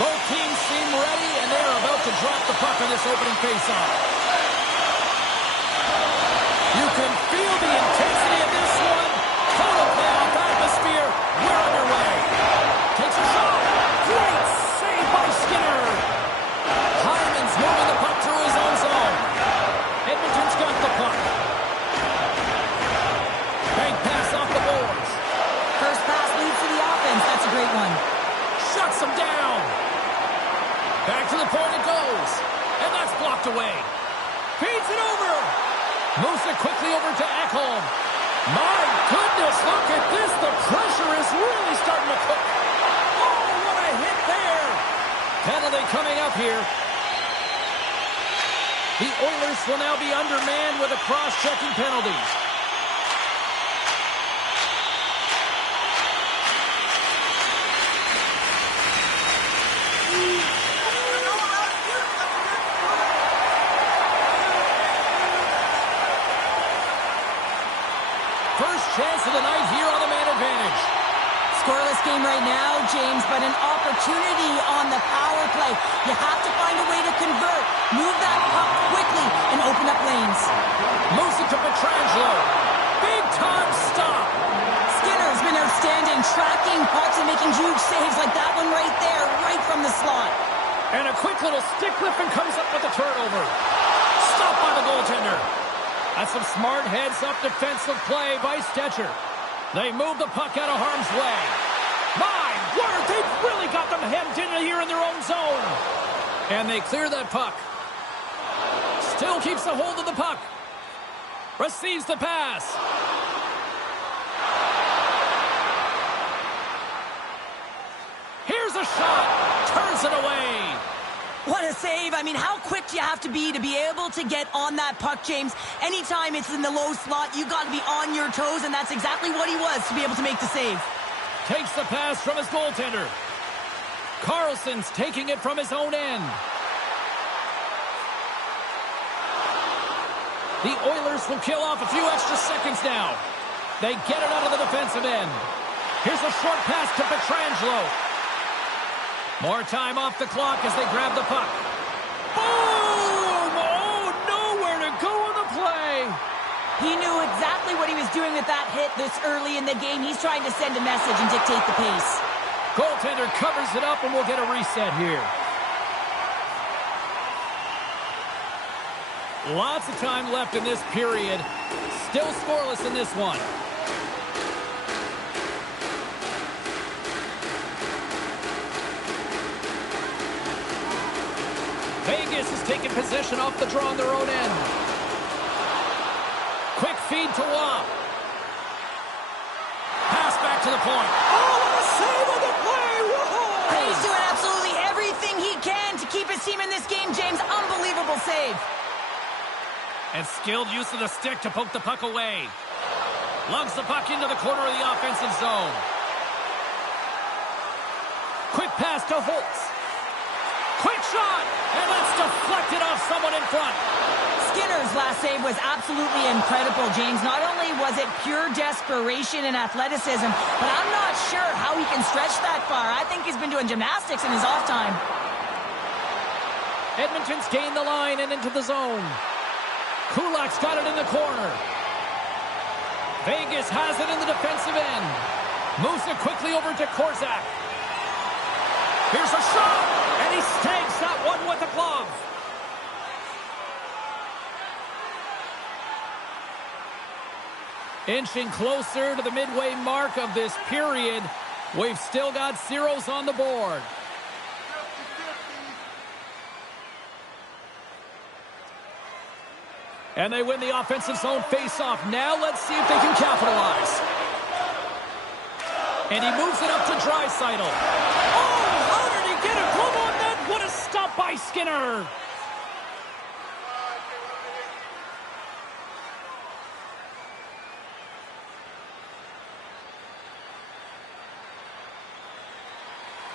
Both teams seem ready, and they're about to drop the puck in this opening faceoff. You can feel the intensity of this one. Total playoff atmosphere. We're underway. Takes a shot. Great save by Skinner. Hyman's moving the puck through his own zone. Edmonton's got the puck. Bank pass off the boards. First pass leads to the offense. That's a great one. Shuts him down. Back to the point it goes. And that's blocked away. Feeds it over. Moves it quickly over to Ekholm. My goodness, look at this. The pressure is really starting to cook. Oh, what a hit there. Penalty coming up here. The Oilers will now be undermanned with a cross-checking penalty. First chance of the night here on the man advantage. Scoreless game right now, James, but an opportunity on the power play. You have to find a way to convert. Move that puck quickly and open up lanes. Moves it to Pietrangelo. Big time stop. Skinner's been outstanding, tracking pucks and making huge saves like that one right there, right from the slot. And a quick little stick lift and comes up with a turnover. Stopped by the goaltender. That's some smart heads-up defensive play by Stetcher. They move the puck out of harm's way. My word, they've really got them hemmed in here in their own zone. And they clear that puck. Still keeps a hold of the puck. Receives the pass. Here's a shot. Turns it away. What a save. I mean, how quick do you have to be able to get on that puck, James? Anytime it's in the low slot, you got to be on your toes, and that's exactly what he was to be able to make the save. Takes the pass from his goaltender. Carlson's taking it from his own end. The Oilers will kill off a few extra seconds now. They get it out of the defensive end. Here's a short pass to Pietrangelo. More time off the clock as they grab the puck. Boom! Oh, nowhere to go on the play. He knew exactly what he was doing with that hit this early in the game. He's trying to send a message and dictate the pace. Goaltender covers it up, and we'll get a reset here. Lots of time left in this period. Still scoreless in this one. Vegas is taking possession off the draw on their own end. Quick feed to Waugh. Pass back to the point. Oh, what a save on the play! Whoa! He's doing absolutely everything he can to keep his team in this game, James. Unbelievable save. And skilled use of the stick to poke the puck away. Lugs the puck into the corner of the offensive zone. Quick pass to Holtz. Quick shot! And that's deflected off someone in front. Skinner's last save was absolutely incredible, James. Not only was it pure desperation and athleticism, but I'm not sure how he can stretch that far. I think he's been doing gymnastics in his off time. Edmonton's gained the line and into the zone. Kulak's got it in the corner. Vegas has it in the defensive end. Moves it quickly over to Korczak. Here's a shot, and he snags that one with the glove. Inching closer to the midway mark of this period. We've still got zeros on the board. And they win the offensive zone face-off. Now let's see if they can capitalize. And he moves it up to Draisaitl. Oh, how did he get a glove on that? What a stop by Skinner.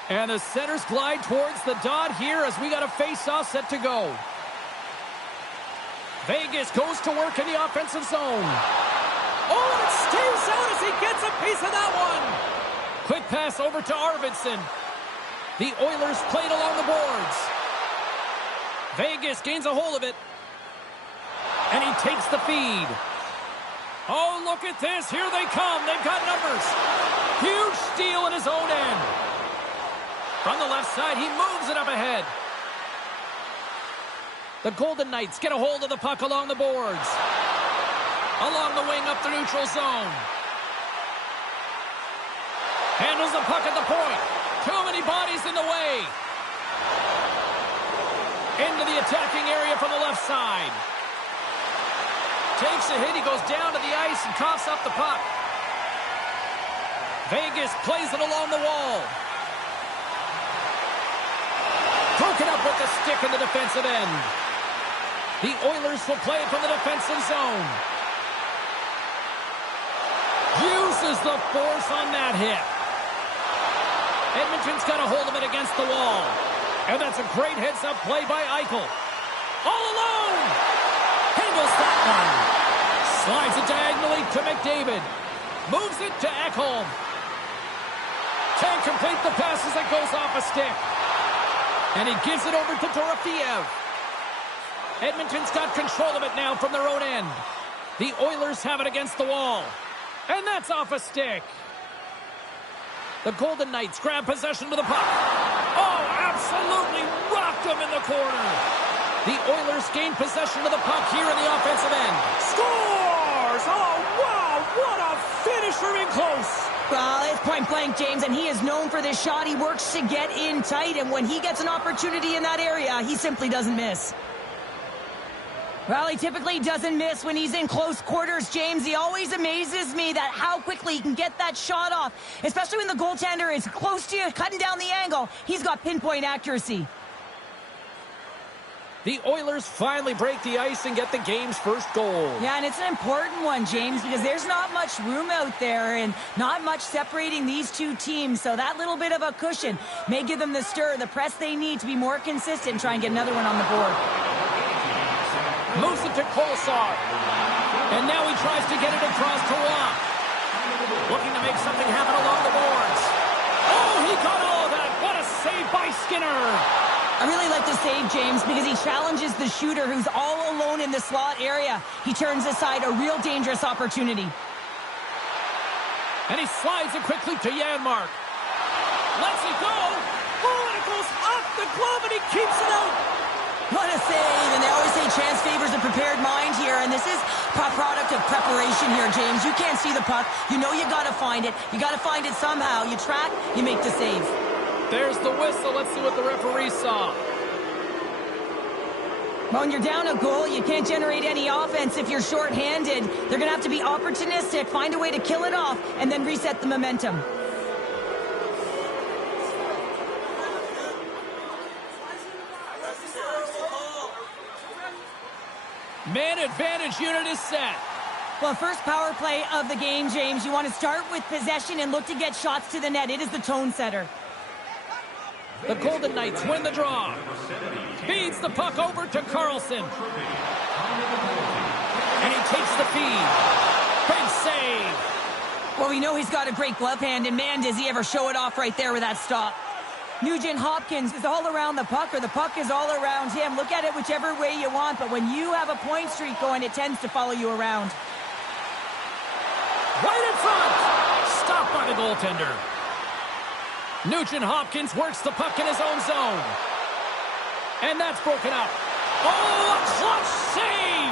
And the centers glide towards the dot here as we got a face-off set to go. Vegas goes to work in the offensive zone. Oh, and it stays out as he gets a piece of that one. Quick pass over to Arvidsson. The Oilers played along the boards. Vegas gains a hold of it. And he takes the feed. Oh, look at this. Here they come. They've got numbers. Huge steal in his own end. From the left side, he moves it up ahead. The Golden Knights get a hold of the puck along the boards. Along the wing up the neutral zone. Handles the puck at the point. Too many bodies in the way. Into the attacking area from the left side. Takes a hit. He goes down to the ice and coughs up the puck. Vegas plays it along the wall. Broken up with the stick in the defensive end. The Oilers will play it from the defensive zone. Uses the force on that hit. Edmonton's got a hold of it against the wall. And that's a great heads-up play by Eichel. All alone! Handles that one. Slides it diagonally to McDavid. Moves it to Ekholm. Can't complete the pass as it goes off a stick. And he gives it over to Dorofeev. Edmonton's got control of it now from their own end. The Oilers have it against the wall. And that's off a stick. The Golden Knights grab possession of the puck. Oh, absolutely rocked him in the corner. The Oilers gain possession of the puck here in the offensive end. Scores! Oh, wow, what a finisher in close. Well, it's point blank, James, and he is known for this shot. He works to get in tight, and when he gets an opportunity in that area, he simply doesn't miss. Well, he typically doesn't miss when he's in close quarters, James. He always amazes me that how quickly he can get that shot off, especially when the goaltender is close to you, cutting down the angle. He's got pinpoint accuracy. The Oilers finally break the ice and get the game's first goal. Yeah, and it's an important one, James, because there's not much room out there and not much separating these two teams. So that little bit of a cushion may give them the stir, the press they need to be more consistent and try and get another one on the board. Moves it to Kolesar. And now he tries to get it across to Rock. Looking to make something happen along the boards. Oh, he got all of that. What a save by Skinner. I really like the save, James, because he challenges the shooter who's all alone in the slot area. He turns aside a real dangerous opportunity. And he slides it quickly to Janmark. Lets it go. Oh, and it goes off the glove, and he keeps it out. What a save, and they always say chance favors a prepared mind here, and this is a product of preparation here, James. You can't see the puck. You know you got to find it. You got to find it somehow. You track, you make the save. There's the whistle. Let's see what the referee saw. Well, when you're down a goal, you can't generate any offense if you're shorthanded. They're going to have to be opportunistic, find a way to kill it off, and then reset the momentum. Man advantage unit is set. Well, first power play of the game, James. You want to start with possession and look to get shots to the net. It is the tone setter. The Golden Knights win the draw. Feeds the puck over to Carlson. And he takes the feed. Big save. Well, we know he's got a great glove hand, and man, does he ever show it off right there with that stop. Nugent Hopkins is all around the puck, or the puck is all around him. Look at it whichever way you want, but when you have a point streak going, it tends to follow you around. Right in front. Stopped by the goaltender. Nugent Hopkins works the puck in his own zone. And that's broken up. Oh, a clutch save!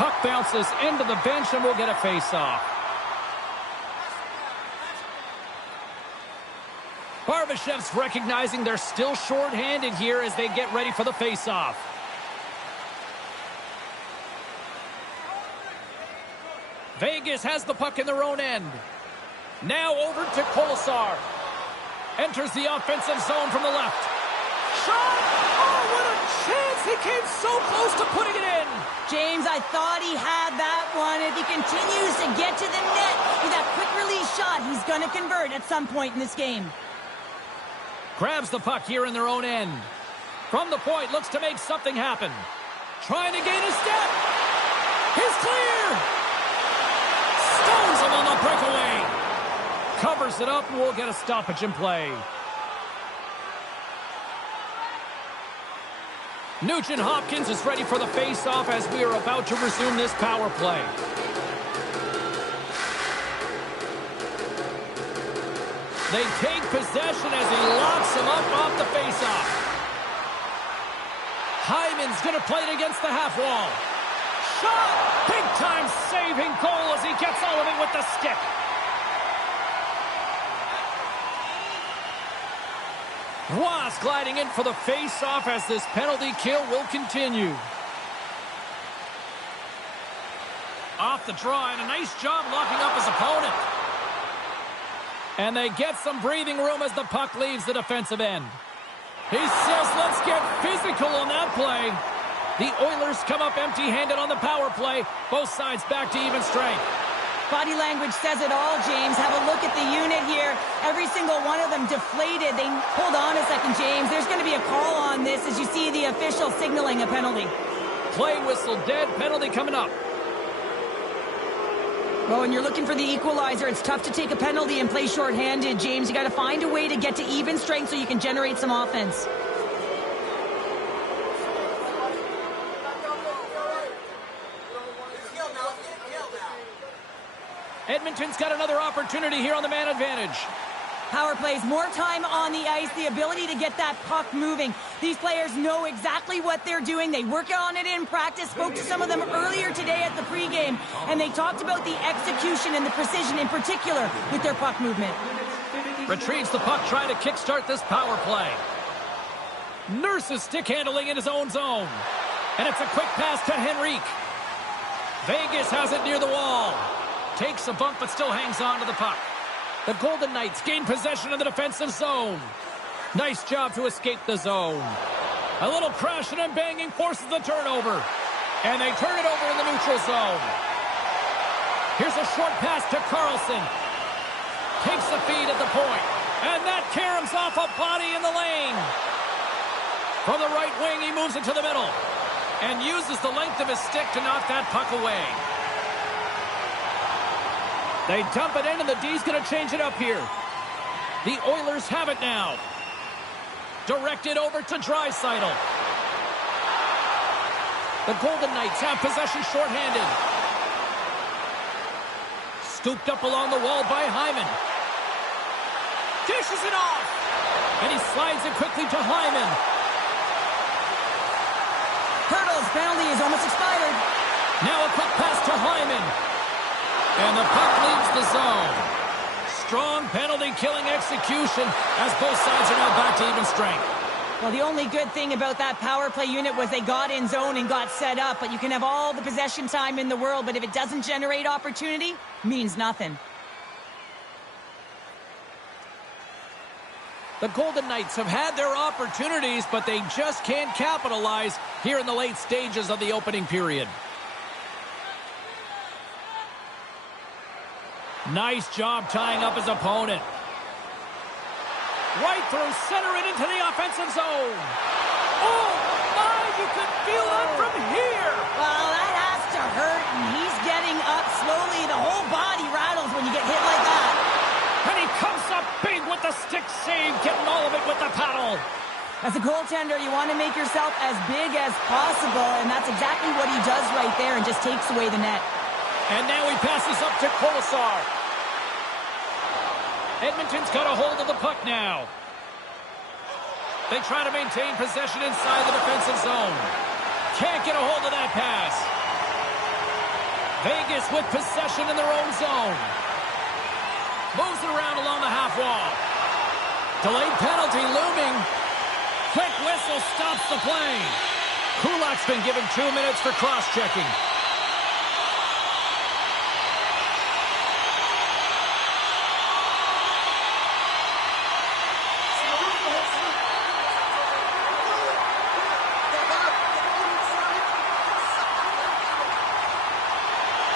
Puck bounces into the bench and we'll get a face-off. Barbashev's recognizing they're still short-handed here as they get ready for the face-off. Vegas has the puck in their own end. Now over to Kolesar. Enters the offensive zone from the left. Shot! Oh, what a chance! He came so close to putting it in. James, I thought he had that one. If he continues to get to the net with that quick release shot, he's going to convert at some point in this game. Grabs the puck here in their own end. From the point, looks to make something happen. Trying to gain a step. He's clear! Stones him on the breakaway. Covers it up, and we'll get a stoppage in play. Nugent Hopkins is ready for the face-off as we are about to resume this power play. They take possession as he locks him up off the face-off. Hyman's going to play it against the half wall. Shot! Big-time saving goal as he gets all of it with the stick. Ross gliding in for the face-off as this penalty kill will continue. Off the draw, and a nice job locking up his opponent. And they get some breathing room as the puck leaves the defensive end. He says, let's get physical on that play. The Oilers come up empty-handed on the power play. Both sides back to even strength. Body language says it all, James. Have a look at the unit here. Every single one of them deflated. They hold on a second, James. There's going to be a call on this as you see the official signaling a penalty. Play whistle dead. Penalty coming up. Well, when you're looking for the equalizer, it's tough to take a penalty and play shorthanded, James. You got to find a way to get to even strength so you can generate some offense. Edmonton's got another opportunity here on the man advantage. Power plays, more time on the ice, the ability to get that puck moving. These players know exactly what they're doing. They work on it in practice. Spoke to some of them earlier today at the pregame, and they talked about the execution and the precision in particular with their puck movement. Retrieves the puck, trying to kickstart this power play. Nurses stick handling in his own zone. And it's a quick pass to Henrique. Vegas has it near the wall. Takes a bump, but still hangs on to the puck. The Golden Knights gain possession of the defensive zone. Nice job to escape the zone. A little crashing and banging forces the turnover. And they turn it over in the neutral zone. Here's a short pass to Carlson. Takes the feed at the point. And that caroms off a body in the lane. From the right wing, he moves it to the middle. And uses the length of his stick to knock that puck away. They dump it in, and the D's going to change it up here. The Oilers have it now. Directed over to Draisaitl. The Golden Knights have possession shorthanded. Scooped up along the wall by Hyman. Dishes it off. And he slides it quickly to Hyman. Hurdles penalty is almost expired. Now a quick pass to Hyman. And the puck leaves the zone. Strong penalty-killing execution as both sides are now back to even strength. Well, the only good thing about that power play unit was they got in zone and got set up. But you can have all the possession time in the world, but if it doesn't generate opportunity, means nothing. The Golden Knights have had their opportunities, but they just can't capitalize here in the late stages of the opening period. Nice job tying up his opponent. Right through center and into the offensive zone. Oh, my, you could feel that from here. Well, that has to hurt, and he's getting up slowly. The whole body rattles when you get hit like that. And he comes up big with the stick save, getting all of it with the paddle. As a goaltender, you want to make yourself as big as possible, and that's exactly what he does right there and just takes away the net. And now he passes up to Kolesar. Edmonton's got a hold of the puck now. They try to maintain possession inside the defensive zone. Can't get a hold of that pass. Vegas with possession in their own zone. Moves it around along the half wall. Delayed penalty looming. Quick whistle stops the play. Kulak's been given 2 minutes for cross-checking.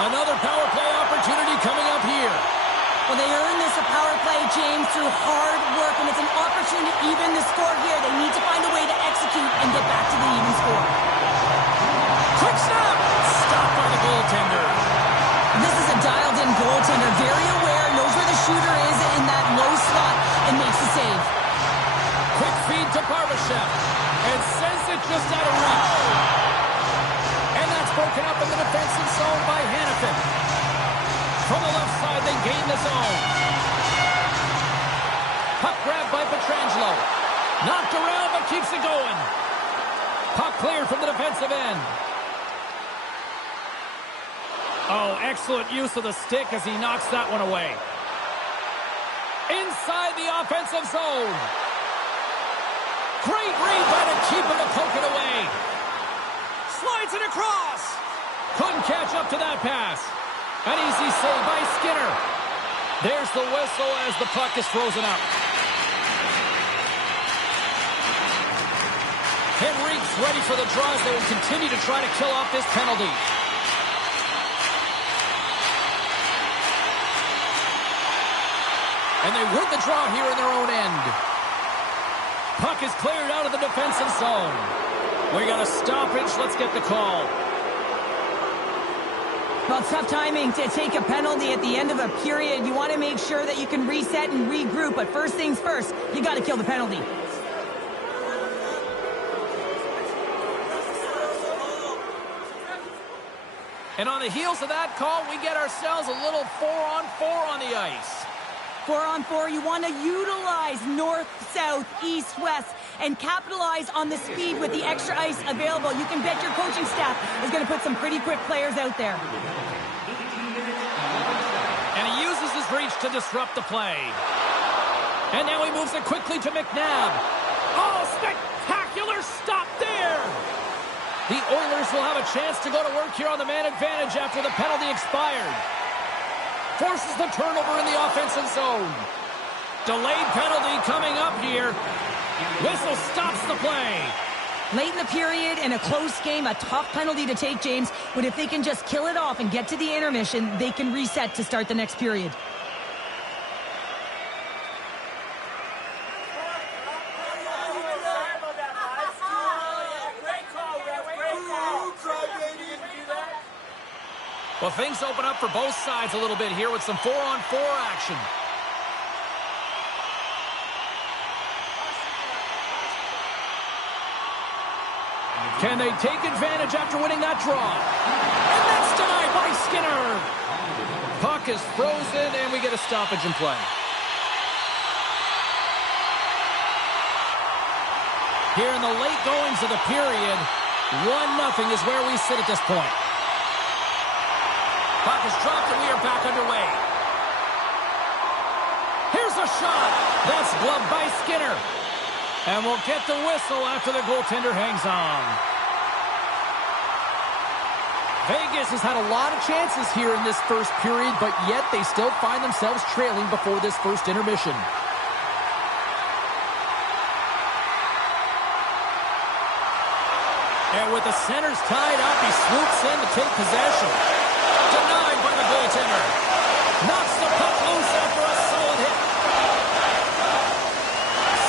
Another power play opportunity coming up here. Well, they earn this a power play, James, through hard work, and it's an opportunity to even the score here. They need to find a way to execute and get back to the even score. Quick snap! Stopped by the goaltender. This is a dialed-in goaltender, very aware, knows where the shooter is in that low slot, and makes the save. Quick feed to Barbashev. And sends it just out of reach. And that's broken up in the defensive zone by Hanifin. From the left side, they gain the zone. Puck grabbed by Pietrangelo. Knocked around, but keeps it going. Puck cleared from the defensive end. Oh, excellent use of the stick as he knocks that one away. Inside the offensive zone. Great read by the keeper to poke it away. Slides it across. Couldn't catch up to that pass. An easy save by Skinner. There's the whistle as the puck is frozen up. Henrique's ready for the draws. They will continue to try to kill off this penalty. And they win the draw here in their own end. Puck is cleared out of the defensive zone. We got a stoppage. Let's get the call. Well, it's tough timing to take a penalty at the end of a period. You want to make sure that you can reset and regroup. But first things first, you got to kill the penalty. And on the heels of that call, we get ourselves a little 4-on-4 on the ice. 4-on-4, you want to utilize north, south, east, west, and capitalize on the speed with the extra ice available. You can bet your coaching staff is going to put some pretty quick players out there. And he uses his reach to disrupt the play. And now he moves it quickly to McNabb. Oh, spectacular stop there! The Oilers will have a chance to go to work here on the man advantage after the penalty expired. Forces the turnover in the offensive zone. Delayed penalty coming up here. Whistle stops the play. Late in the period, in a close game, a tough penalty to take, James. But if they can just kill it off and get to the intermission, they can reset to start the next period. Well, things open up for both sides a little bit here with some 4-on-4 action. Can they take advantage after winning that draw? And that's denied by Skinner. Puck is frozen, and we get a stoppage in play. Here in the late goings of the period, 1-0 is where we sit at this point. Puck is dropped, and we are back underway. Here's a shot. That's gloved by Skinner. And we'll get the whistle after the goaltender hangs on. Vegas has had a lot of chances here in this first period, but yet they still find themselves trailing before this first intermission. And with the centers tied up, he swoops in to take possession. Denied by the goaltender. Knocks the puck loose after a solid hit.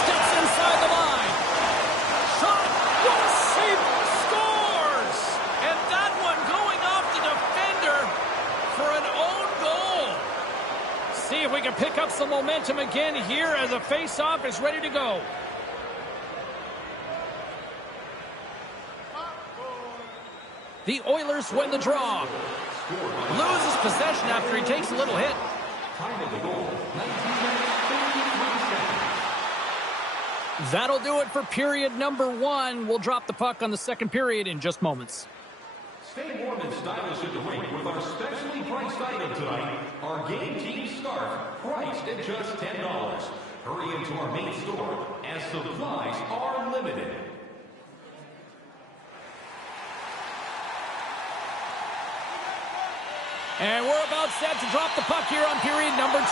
Steps inside the line. Shot. What a save. Scores. And that one going off the defender for an own goal. See if we can pick up some momentum again here as the face-off is ready to go. The Oilers win the draw. Loses possession after he takes a little hit. That'll do it for period number 1. We'll drop the puck on the second period in just moments. Stay warm and stylish at the rink with our specially priced item tonight, our Game Team Scarf, priced at just $10. Hurry into our main store as supplies are limited. And we're about set to drop the puck here on period number 2.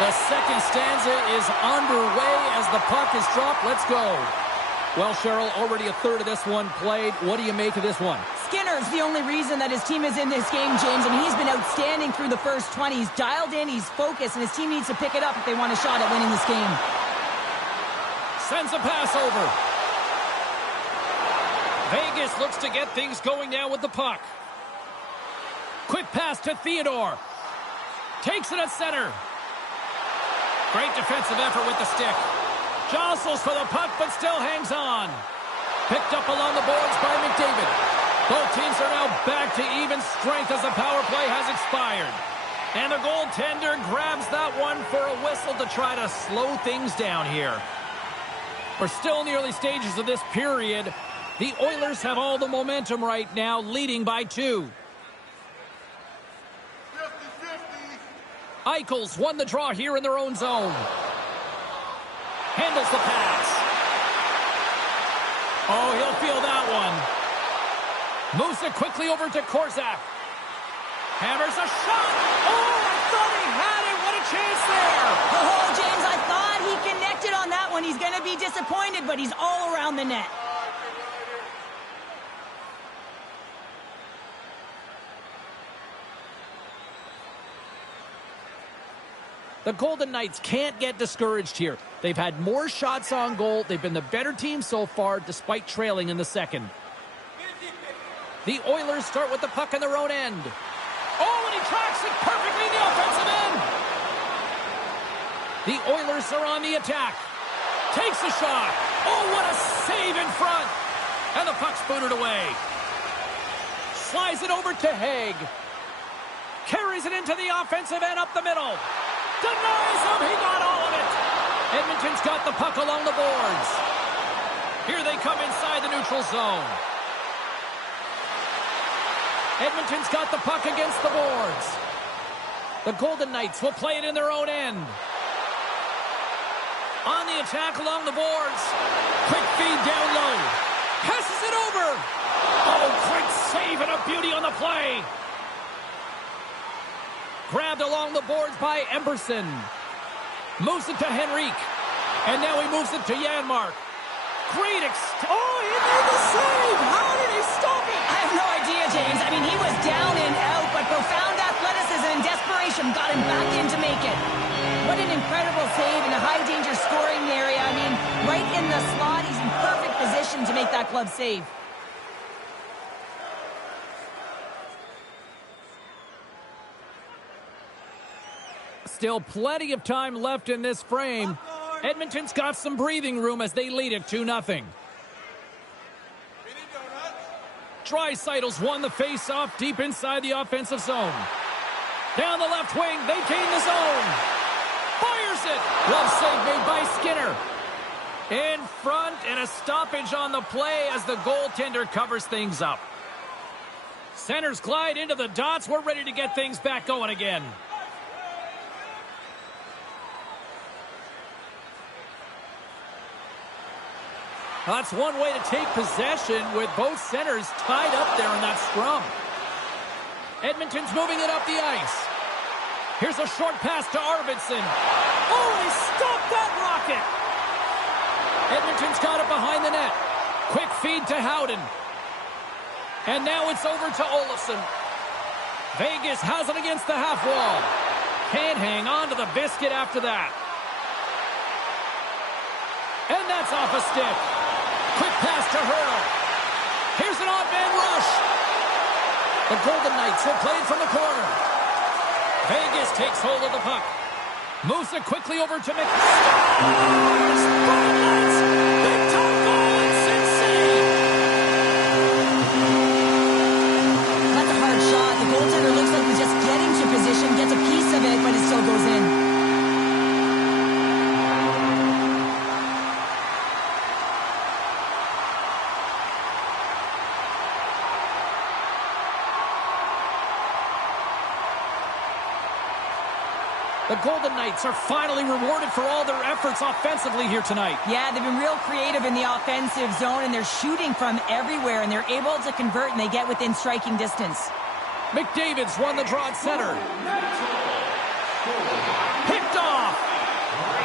The second stanza is underway as the puck is dropped. Let's go. Well, Cheryl, already a third of this one played. What do you make of this one? Skinner's the only reason that his team is in this game, James. I mean, he's been outstanding through the first 20. He's dialed in, he's focused, and his team needs to pick it up if they want a shot at winning this game. Sends a pass over. Vegas looks to get things going now with the puck. Quick pass to Theodore. Takes it at center. Great defensive effort with the stick. Jostles for the puck, but still hangs on. Picked up along the boards by McDavid. Both teams are now back to even strength as the power play has expired. And the goaltender grabs that one for a whistle to try to slow things down here. We're still in the early stages of this period. The Oilers have all the momentum right now, leading by 2. 50-50. Eichels won the draw here in their own zone. Handles the pass. Oh, he'll feel that one. Moves it quickly over to Korczak. Hammers a shot. Oh, I thought he had it. What a chance there. Oh, James, I thought he connected on that one. He's going to be disappointed, but he's all around the net. The Golden Knights can't get discouraged here. They've had more shots on goal. They've been the better team so far, despite trailing in the second. The Oilers start with the puck in their own end. Oh, and he tracks it perfectly in the offensive end. The Oilers are on the attack. Takes a shot. Oh, what a save in front. And the puck's booted away. Slides it over to Haig. Carries it into the offensive end up the middle. Denies him. He got all of it. Edmonton's got the puck along the boards. Here they come inside the neutral zone. Edmonton's got the puck against the boards. The Golden Knights will play it in their own end. On the attack along the boards. Quick feed down low. Passes it over. Oh, great save and a beauty on the play. Grabbed along the boards by Emberson. Moves it to Henrique. And now he moves it to Janmark. Great oh, he made the save! How did he stop it? I have no idea, James. I mean, he was down and out, but profound athleticism and desperation got him back in to make it. What an incredible save in a high-danger scoring area. I mean, right in the slot, he's in perfect position to make that glove save. Still plenty of time left in this frame. Edmonton's got some breathing room as they lead it 2-0. Draisaitl's won the face-off deep inside the offensive zone. Down the left wing, they gain the zone. Fires it. Glove save made by Skinner. In front, and a stoppage on the play as the goaltender covers things up. Centers glide into the dots. We're ready to get things back going again. That's one way to take possession with both centers tied up there in that scrum. Edmonton's moving it up the ice. Here's a short pass to Arvidsson. Oh, he stopped that rocket. Edmonton's got it behind the net. Quick feed to Howden. And now it's over to Olofsson. Vegas has it against the half wall. Can't hang on to the biscuit after that. And that's off a stick. Quick pass to Hurdle. Here's an odd man rush. The Golden Knights will play it from the corner. Vegas takes hold of the puck. Moves it quickly over to McStars. Spotlights. Big time goal in Cincy. That's a hard shot. The goaltender looks like he's just getting to position, gets a piece of it, but it still goes in. The Golden Knights are finally rewarded for all their efforts offensively here tonight. Yeah, they've been real creative in the offensive zone, and they're shooting from everywhere, and they're able to convert, and they get within striking distance. McDavid's won the draw at center. Picked off.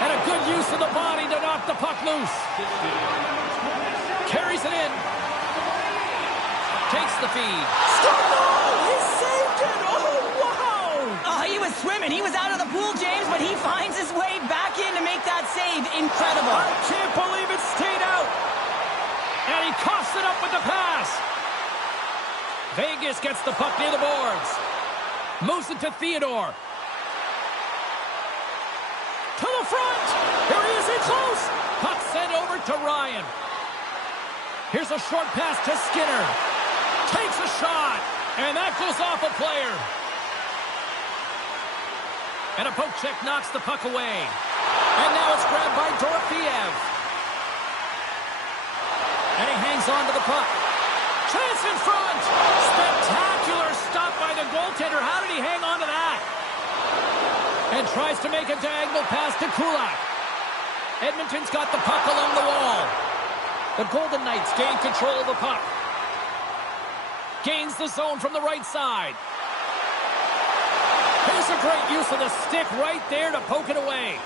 And a good use of the body to knock the puck loose. Carries it in. Takes the feed. He saved it! Oh, wow! Oh, he was swimming. He was out of the pool, James, but he finds his way back in to make that save. Incredible. I can't believe it stayed out. And he coughs it up with the pass. Vegas gets the puck near the boards. Moves it to Theodore. To the front. Here he is in close. Puck sent over to Ryan. Here's a short pass to Skinner. Takes a shot. And that goes off a player. And a poke check knocks the puck away. And now it's grabbed by Dorofeev. And he hangs on to the puck. Chance in front. Spectacular stop by the goaltender. How did he hang on to that? And tries to make a diagonal pass to Kulak. Edmonton's got the puck along the wall. The Golden Knights gain control of the puck. Gains the zone from the right side. Here's a great use of the stick right there to poke it away.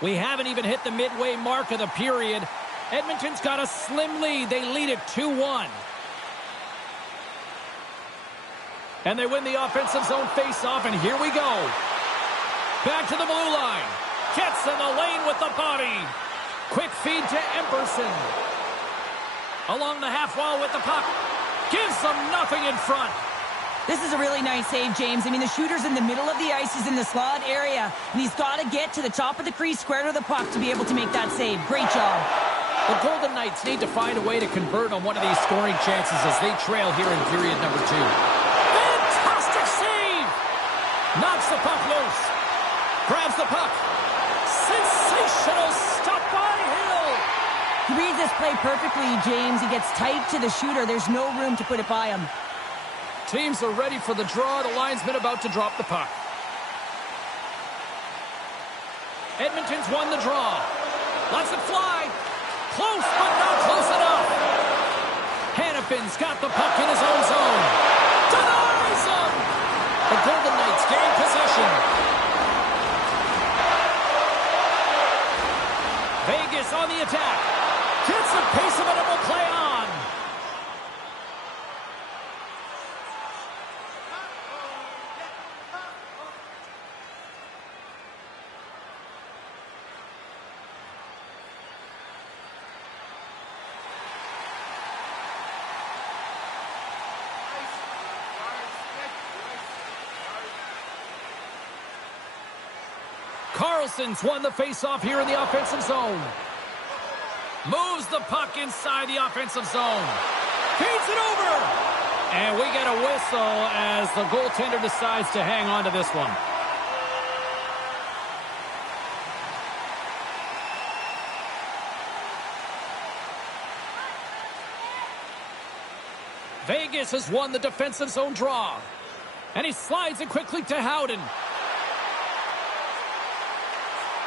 We haven't even hit the midway mark of the period. Edmonton's got a slim lead. They lead it 2-1. And they win the offensive zone face-off, and here we go. Back to the blue line. Gets in the lane with the body. Quick feed to Emberson. Along the half wall with the puck. Gives them nothing in front. This is a really nice save, James. I mean, the shooter's in the middle of the ice. He's in the slot area, and he's got to get to the top of the crease, square to the puck, to be able to make that save. Great job. The Golden Knights need to find a way to convert on one of these scoring chances as they trail here in period number 2. Fantastic save! Knocks the puck loose. Grabs the puck. Sensational stop by Hill. He reads this play perfectly, James. He gets tight to the shooter. There's no room to put it by him. Teams are ready for the draw. The linesman about to drop the puck. Edmonton's won the draw. Lets it fly. Close, but not close enough. Hannafin's got the puck in his own zone. Denies him. The Golden Knights gain possession. Vegas on the attack. Gets the pace of it and will play on. Carlson's won the faceoff here in the offensive zone. Moves the puck inside the offensive zone. Feeds it over. And we get a whistle as the goaltender decides to hang on to this one. Vegas has won the defensive zone draw. And he slides it quickly to Howden.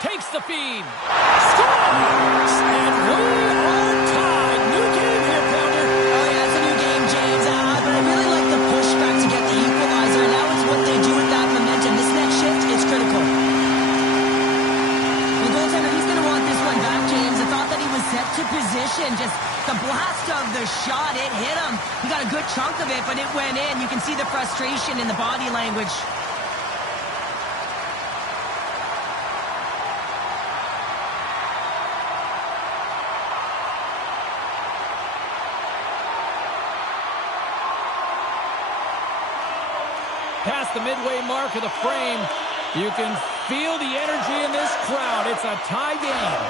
Takes the feed. Scores! And we are tied. New game here, Pounder. Oh, yeah, it's a new game, James. But I really like the pushback to get the equalizer. Now it's what they do with that momentum. This next shift is critical. The goaltender, he's going to want this one back, James. I thought that he was set to position. Just the blast of the shot, it hit him. He got a good chunk of it, but it went in. You can see the frustration in the body language. Past the midway mark of the frame, you can feel the energy in this crowd. It's a tie game.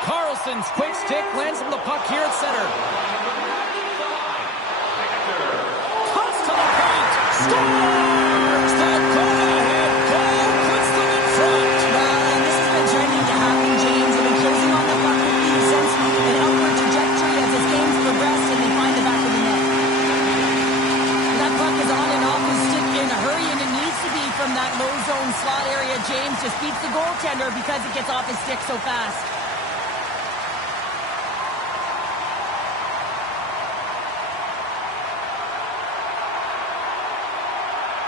Carlson's quick stick lands him the puck here at center. Cuts to the paint. Scores! The go-ahead goal puts them in front. And this has been trending to happen, James. They've been closing on the puck with the sense an upward trajectory as this game's progressed, and they find the back of the net. That puck is on and off his stick in a hurry, and it needs to be from that low zone slot area. James just beats the goaltender because it gets off his stick so fast.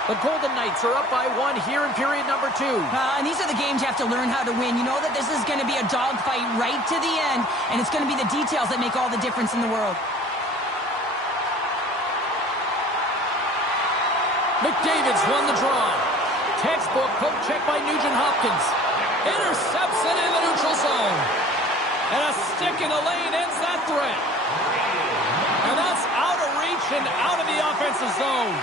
The Golden Knights are up by 1 here in period number 2. And these are the games you have to learn how to win. You know that this is going to be a dogfight right to the end, and it's going to be the details that make all the difference in the world. McDavid's won the draw. textbook poke check by Nugent-Hopkins. Intercepts it in the neutral zone. And a stick in the lane ends that threat. And that's out of reach and out of the offensive zone.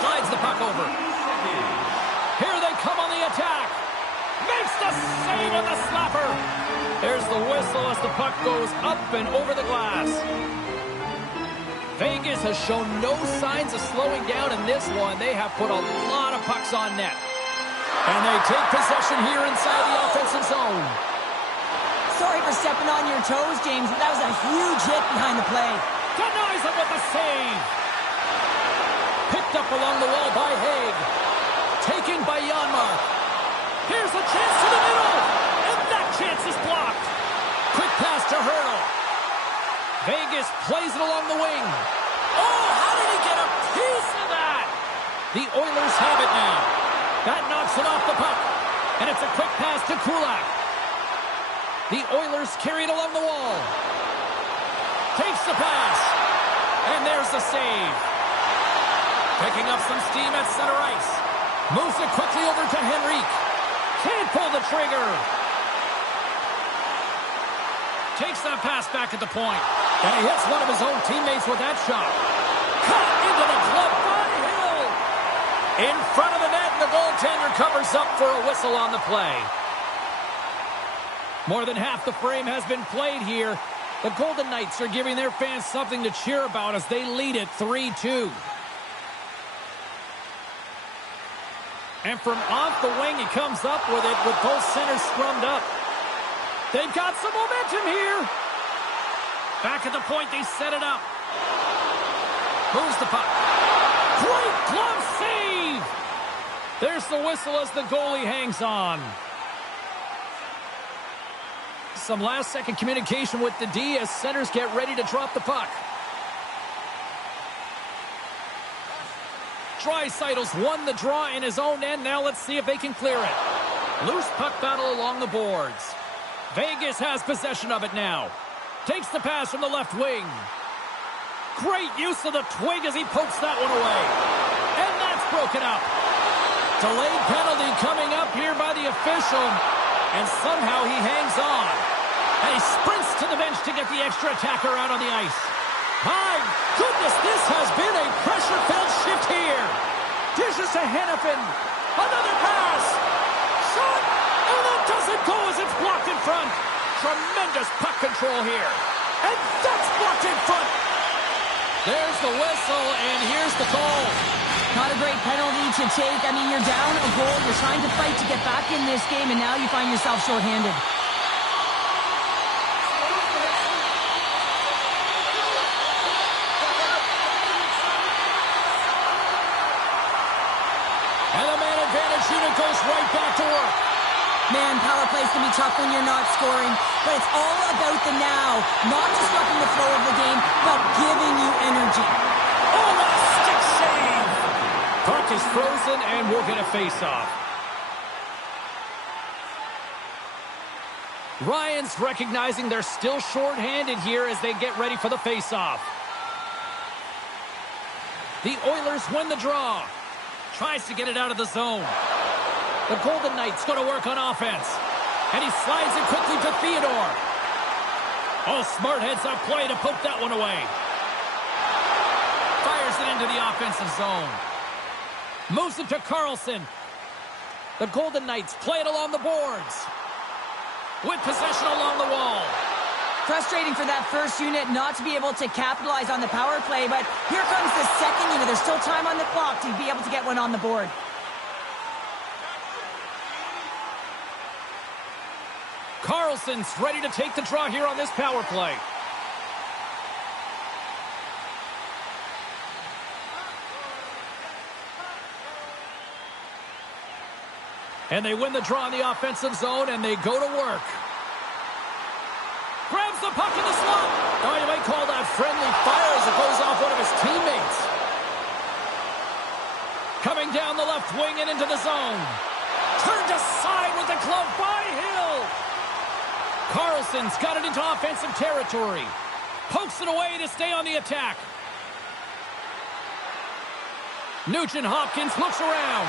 Slides the puck over. Here they come on the attack. Makes the save with the slapper. There's the whistle as the puck goes up and over the glass. Vegas has shown no signs of slowing down in this one. They have put a lot of pucks on net. And they take possession here inside the offensive zone. Sorry for stepping on your toes, James, but that was a huge hit behind the play. Denies it with the save. Picked up along the wall by Haig. Taken by Janmark. Here's a chance to the middle. And that chance is blocked. Quick pass to Hurdle. Vegas plays it along the wing. Oh, how did he get a piece of that? The Oilers have it now. That knocks it off the puck. And it's a quick pass to Kulak. The Oilers carry it along the wall. Takes the pass. And there's the save. Picking up some steam at center ice. Moves it quickly over to Henrique. Can't pull the trigger. Takes that pass back at the point. And he hits one of his own teammates with that shot. Cut into the glove by Hill. In front of the net, and the goaltender covers up for a whistle on the play. More than half the frame has been played here. The Golden Knights are giving their fans something to cheer about as they lead it 3-2. And from off the wing, he comes up with it with both centers scrummed up. They've got some momentum here. Back at the point, they set it up. Moves the puck. Great glove save. There's the whistle as the goalie hangs on. Some last-second communication with the D as centers get ready to drop the puck. Draisaitl's won the draw in his own end. Now let's see if they can clear it. Loose puck battle along the boards. Vegas has possession of it now. Takes the pass from the left wing. Great use of the twig as he pokes that one away. And that's broken up. Delayed penalty coming up here by the official. And somehow he hangs on. And he sprints to the bench to get the extra attacker out on the ice. My goodness, this has been a pressure-filled shift here. Dishes to Hennepin. Another pass. Shot. And that doesn't go as it's blocked in front. Tremendous puck control here. And that's blocked in front. There's the whistle, and here's the call. Not a great penalty to take. I mean, you're down a goal. You're trying to fight to get back in this game, and now you find yourself shorthanded. And the man advantage unit goes right back to work. Man, power plays can be tough when you're not scoring, but it's all about the now. Not disrupting the flow of the game, but giving you energy. Oh, what a stick save! Puck is frozen, and we'll get a face-off. Ryan's recognizing they're still short-handed here as they get ready for the face-off. The Oilers win the draw. Tries to get it out of the zone. The Golden Knights going to work on offense. And he slides it quickly to Theodore. Oh, smart heads-up play to poke that one away. Fires it into the offensive zone. Moves it to Carlson. The Golden Knights play it along the boards. With possession along the wall. Frustrating for that first unit not to be able to capitalize on the power play, but here comes the second unit. There's still time on the clock to be able to get one on the board. Carlson's ready to take the draw here on this power play. And they win the draw in the offensive zone, and they go to work. Grabs the puck in the slot. Oh, you might call that friendly fire as it goes off one of his teammates. Coming down the left wing and into the zone. Turned aside with the glove by Hill. Carlson's got it into offensive territory. Pokes it away to stay on the attack. Nugent Hopkins looks around.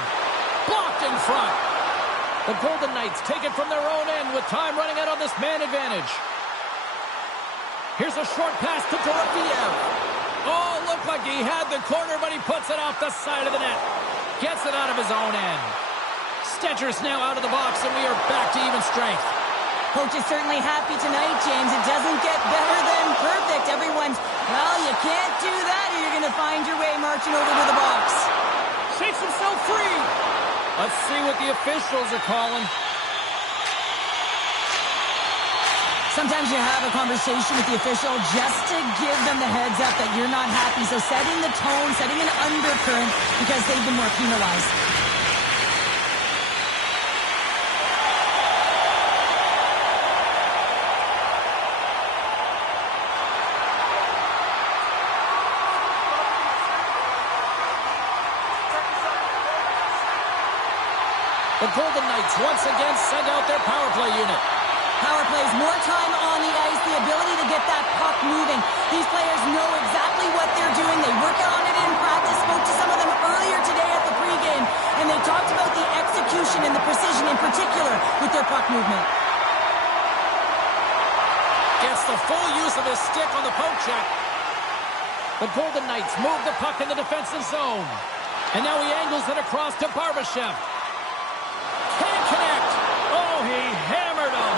Blocked in front. The Golden Knights take it from their own end with time running out on this man advantage. Here's a short pass to Dorofeev. Oh, looked like he had the corner, but he puts it off the side of the net. Gets it out of his own end. Stetcher's now out of the box, and we are back to even strength. Coach is certainly happy tonight, James. It doesn't get better than perfect. Everyone's, well, you can't do that or you're going to find your way marching over to the box. Shakes himself free. Let's see what the officials are calling. Sometimes you have a conversation with the official just to give them the heads up that you're not happy. So setting the tone, setting an undercurrent because they've been more penalized. The Golden Knights once again send out their power play unit. Power plays, more time on the ice, the ability to get that puck moving. These players know exactly what they're doing. They work on it in practice. Spoke to some of them earlier today at the pregame, and they talked about the execution and the precision in particular with their puck movement. Gets the full use of his stick on the poke check. The Golden Knights move the puck in the defensive zone. And now he angles it across to Barbashev. Can't connect. Oh, he hammered him.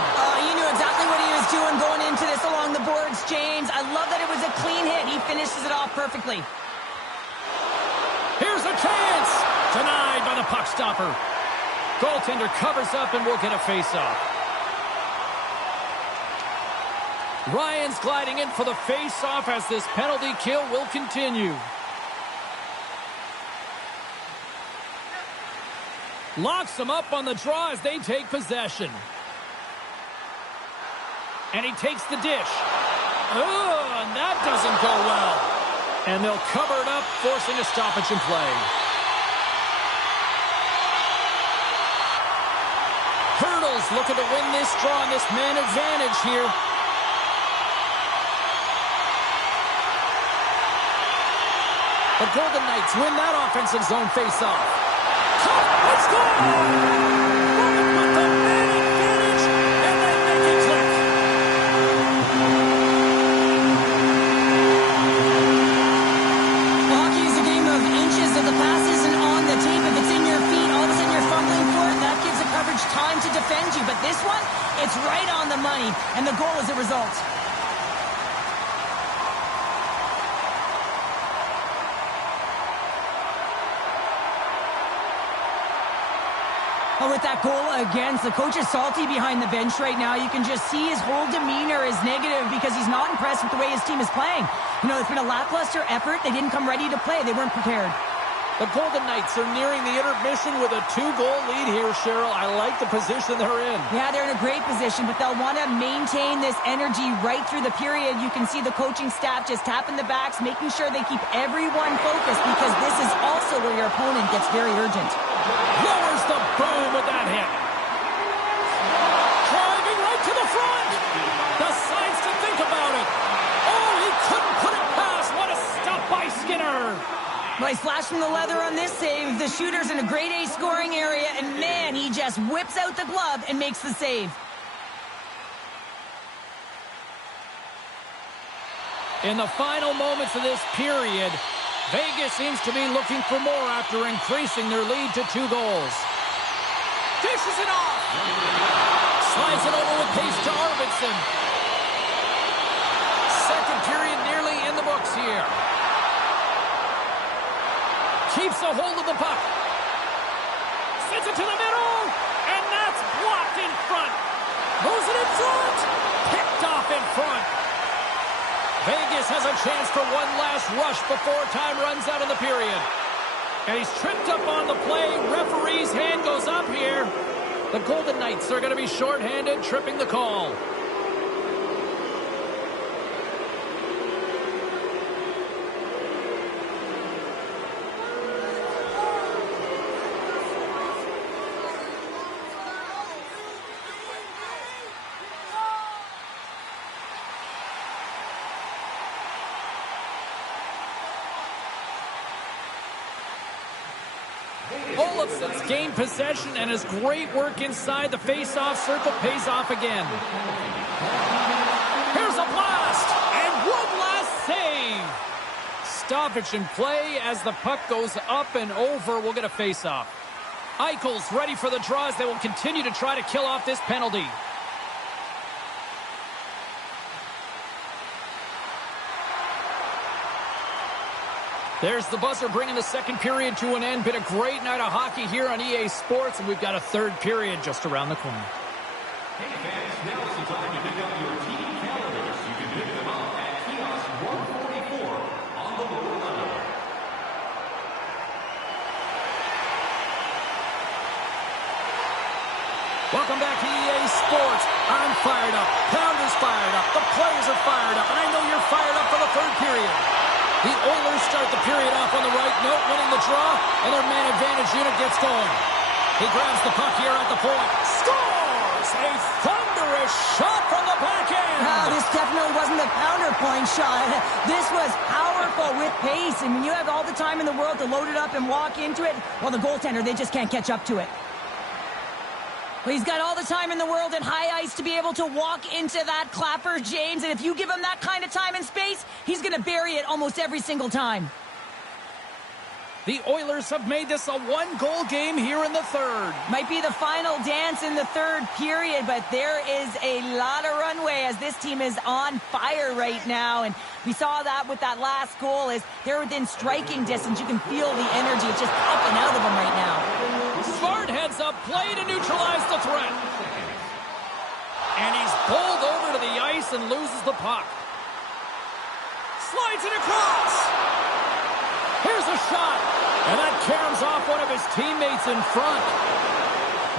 He knew exactly what he was doing going into this along the boards, James. I love that it was a clean hit. He finishes it off perfectly. Here's a chance. Denied by the puck stopper. Goaltender covers up and will get a face-off. Ryan's gliding in for the face-off as this penalty kill will continue. Locks them up on the draw as they take possession. And he takes the dish. Oh, and that doesn't go well. And they'll cover it up, forcing a stoppage in play. Hurdles looking to win this draw on this man advantage here. The Golden Knights win that offensive zone face-off. Let's go! With the man advantage, and they make it click. Hockey is a game of inches of the passes and on the tape. If it's in your feet, all of a sudden you're fumbling for it. That gives the coverage time to defend you. But this one, it's right on the money, and the goal is a result. With that goal against, the coach is salty behind the bench right now. You can just see his whole demeanor is negative because he's not impressed with the way his team is playing. You know, it's been a lackluster effort. They didn't come ready to play. They weren't prepared. The Golden Knights are nearing the intermission with a 2-goal lead here, Cheryl. I like the position they're in. Yeah, they're in a great position, but they'll want to maintain this energy right through the period. You can see the coaching staff just tapping the backs, making sure they keep everyone focused because this is also where your opponent gets very urgent. Lowers the boom with that hit. Driving right to the front. Decides to think about it. Oh, he couldn't put it past. What a stop by Skinner. Well, he's flashing the leather on this save. The shooter's in a grade A scoring area, and man, he just whips out the glove and makes the save. In the final moments of this period, Vegas seems to be looking for more after increasing their lead to 2 goals. Dishes it off. Slides it over with pace to Arvidsson. Second period nearly in the books here. Keeps a hold of the puck. Sends it to the middle. And that's blocked in front. Moves it in front. Picked off in front. Vegas has a chance for one last rush before time runs out in the period. And he's tripped up on the play. Referee's hand goes up here. The Golden Knights are going to be shorthanded, tripping the call. Olofsson's gained possession, and his great work inside the face-off circle pays off again. Here's a blast, and one last save. Stoppage in play as the puck goes up and over. We'll get a face-off. Eichel's ready for the draw as they will continue to try to kill off this penalty. There's the buzzer bringing the second period to an end. Been a great night of hockey here on EA Sports, and we've got a third period just around the corner. Hey fans, now is the time to pick up your team calendars. You can pick them up at kiosk 144 on the lower level. Welcome back to EA Sports. I'm fired up. Pounder's fired up. The players are fired up, and I know you're fired up for the third period. The Oilers start the period off on the right note, winning the draw, and their man advantage unit gets going. He grabs the puck here at the point. Scores! A thunderous shot from the back end! This definitely wasn't a counterpoint shot. This was powerful with pace, and when you have all the time in the world to load it up and walk into it, well, the goaltender, they just can't catch up to it. Well, he's got all the time in the world in high ice to be able to walk into that clapper, James. And if you give him that kind of time and space, he's going to bury it almost every single time. The Oilers have made this a one-goal game here in the third. Might be the final dance in the third period, but there is a lot of runway as this team is on fire right now. And we saw that with that last goal as they're within striking distance. You can feel the energy. It's just pumping out of them right now. Smart heads up play to neutralize the threat. And he's bowled over to the ice and loses the puck. Slides it across. Here's a shot. And that caroms off one of his teammates in front.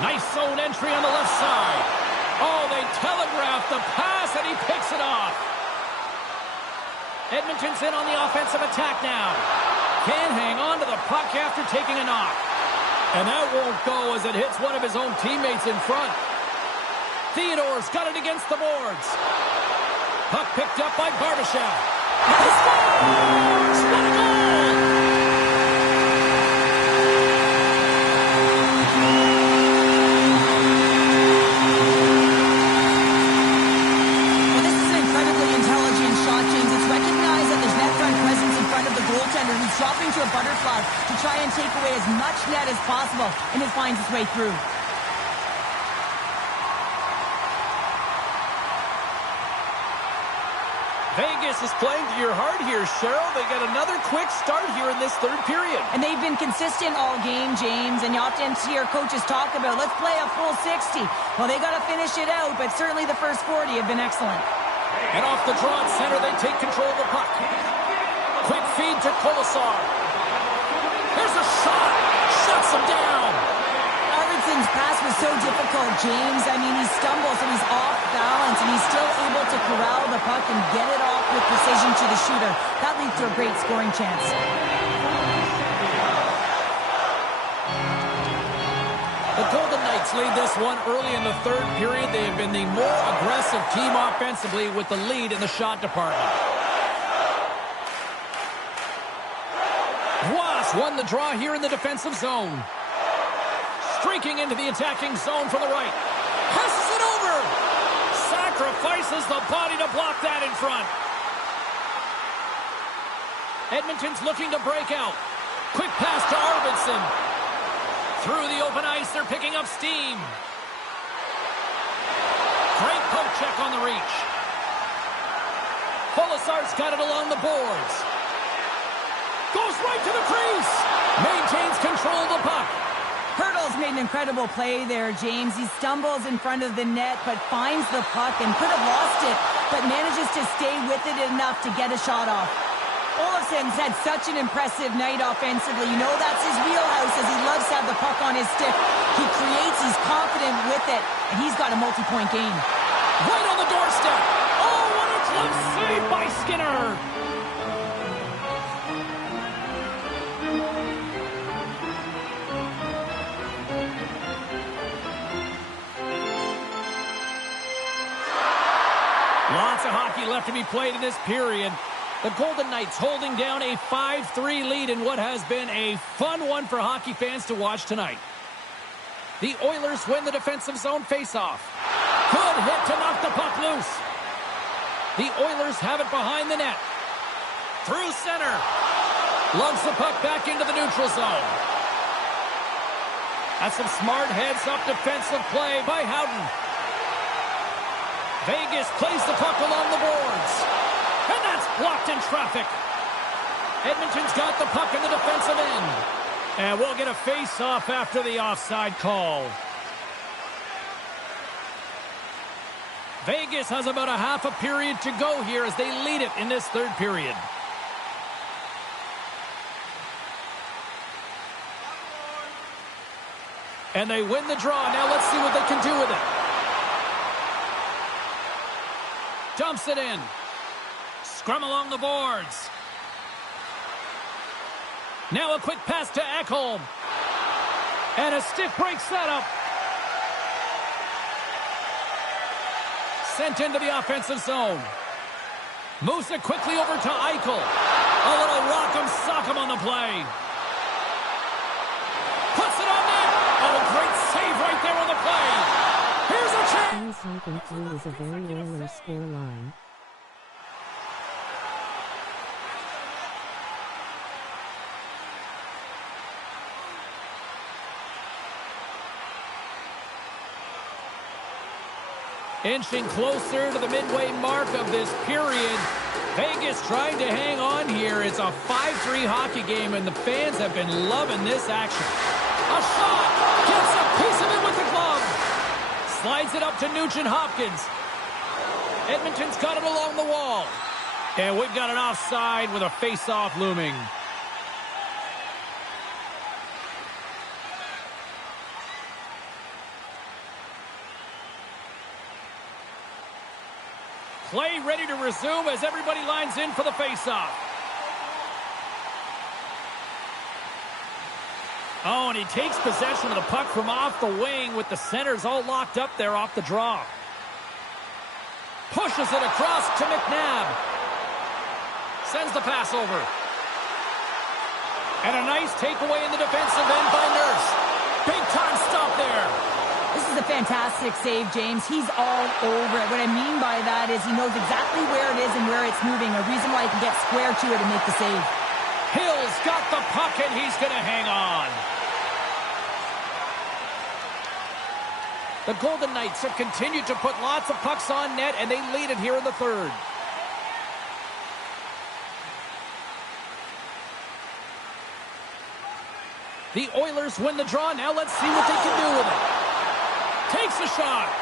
Nice zone entry on the left side. Oh, they telegraphed the pass and he picks it off. Edmonton's in on the offensive attack now. Can't hang on to the puck after taking a knock. And that won't go as it hits one of his own teammates in front. Theodore's got it against the boards. Puck picked up by Barbashev. He scores! What a goal! Well, this is an incredibly intelligent shot, James. It's recognized that there's net front presence in front of the goaltender. He's dropping to a butterfly to try and take away as much net as possible, and it finds its way through. Vegas is playing to your heart here, Cheryl. They got another quick start here in this third period. And they've been consistent all game, James, and you often hear coaches talk about, let's play a full 60. Well, they got to finish it out, but certainly the first 40 have been excellent. And off the draw at center, they take control of the puck. Quick feed to Kolesar. Here's a shot. Shuts him down. Arvidsson's pass was so difficult, James. I mean, he stumbles and he's off balance, and he's still able to corral the puck and get it off with precision to the shooter. That leads to a great scoring chance. The Golden Knights lead this one early in the third period. They have been the more aggressive team offensively with the lead in the shot department. Ross won the draw here in the defensive zone. Streaking into the attacking zone from the right. Passes it over. Sacrifices the body to block that in front. Edmonton's looking to break out. Quick pass to Arvidsson. Through the open ice, they're picking up steam. Great poke check on the reach. Kolesar's got it along the boards. Goes right to the crease. Maintains control of the puck. Hurdle's made an incredible play there, James. He stumbles in front of the net, but finds the puck and could have lost it, but manages to stay with it enough to get a shot off. Olofsson's had such an impressive night offensively. You know that's his wheelhouse, as he loves to have the puck on his stick. He creates, he's confident with it, and he's got a multi-point game. Right on the doorstep. Oh, what a glove save by Skinner. Lots of hockey left to be played in this period. The Golden Knights holding down a 5-3 lead in what has been a fun one for hockey fans to watch tonight. The Oilers win the defensive zone faceoff. Good hit to knock the puck loose. The Oilers have it behind the net. Through center. Lugs the puck back into the neutral zone. That's some smart heads-up defensive play by Howden. Vegas plays the puck along the boards. And that's blocked in traffic. Edmonton's got the puck in the defensive end. And we'll get a face-off after the offside call. Vegas has about a half a period to go here as they lead it in this third period. And they win the draw. Now let's see what they can do with it. Dumps it in. Scrum along the boards. Now a quick pass to Ekholm. And a stick break setup. Sent into the offensive zone. Moves it quickly over to Eichel. A little rock'em sock'em on the play. Puts it on net. Oh, great save right there on the play. Here's a chance. 7-3 is a very Oilers score line. Inching closer to the midway mark of this period. Vegas trying to hang on here. It's a 5-3 hockey game, and the fans have been loving this action. A shot! Gets a piece of it with the glove. Slides it up to Nugent Hopkins. Edmonton's got it along the wall. And we've got an offside with a face-off looming. Play ready to resume as everybody lines in for the faceoff. Oh, and he takes possession of the puck from off the wing with the centers all locked up there off the draw. Pushes it across to McNabb. Sends the pass over. And a nice takeaway in the defensive end by Nurse. Big time stop there. This is a fantastic save, James. He's all over it. What I mean by that is he knows exactly where it is and where it's moving. A reason why he can get square to it and make the save. Hill's got the puck and he's going to hang on. The Golden Knights have continued to put lots of pucks on net, and they lead it here in the third. The Oilers win the draw. Now let's see what they can do with it. Takes a shot.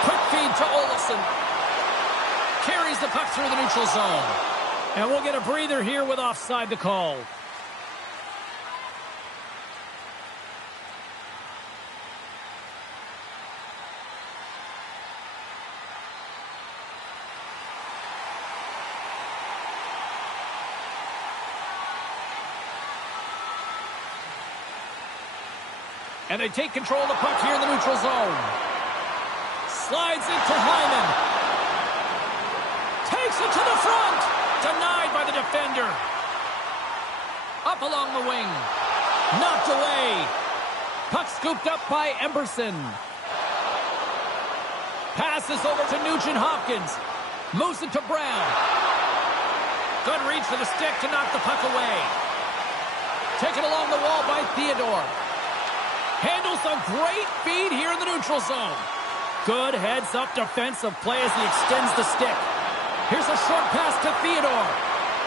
Quick feed to Olofsson. Carries the puck through the neutral zone. And we'll get a breather here with offside the call. And they take control of the puck here in the neutral zone. Slides into Hyman. Takes it to the front. Denied by the defender. Up along the wing. Knocked away. Puck scooped up by Emberson. Passes over to Nugent Hopkins. Moves it to Brown. Good reach for the stick to knock the puck away. Taken along the wall by Theodore. Handles a great feed here in the neutral zone. Good heads-up defensive play as he extends the stick. Here's a short pass to Theodore.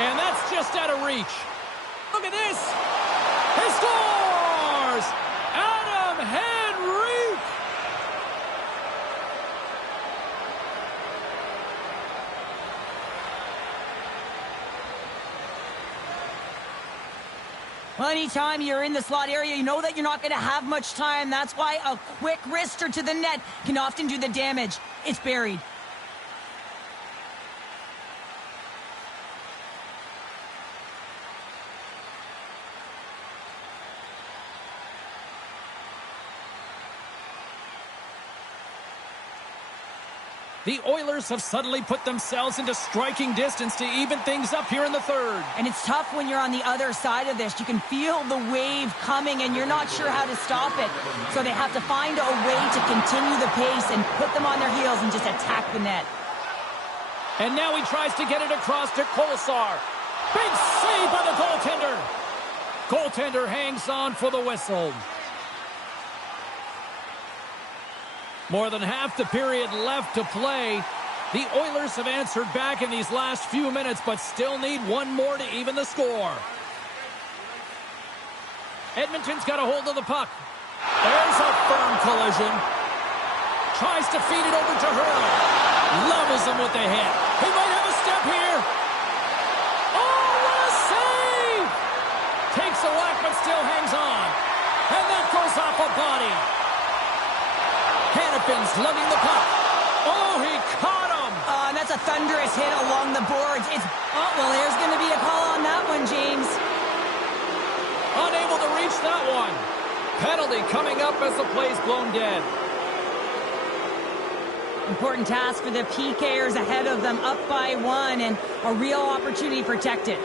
And that's just out of reach. Look at this. He scores! Adam Henrique! Well, anytime you're in the slot area, you know that you're not going to have much time. That's why a quick wrister to the net can often do the damage. It's buried. The Oilers have suddenly put themselves into striking distance to even things up here in the third. And it's tough when you're on the other side of this. You can feel the wave coming, and you're not sure how to stop it. So they have to find a way to continue the pace and put them on their heels and just attack the net. And now he tries to get it across to Kolesar. Big save by the goaltender. Goaltender hangs on for the whistle. More than half the period left to play. The Oilers have answered back in these last few minutes, but still need one more to even the score. Edmonton's got a hold of the puck. There's a firm collision. Tries to feed it over to Hurl. Levels him with the hit. He might have a step here. Oh, what a save! Takes a whack, but still hangs on. And that goes off a body. Hannafin's lugging the puck. Oh, he caught him. And that's a thunderous hit along the boards. Well, there's going to be a call on that one, James. Unable to reach that one. Penalty coming up as the play's blown dead. Important task for the PKers ahead of them, up by 1, and a real opportunity protected.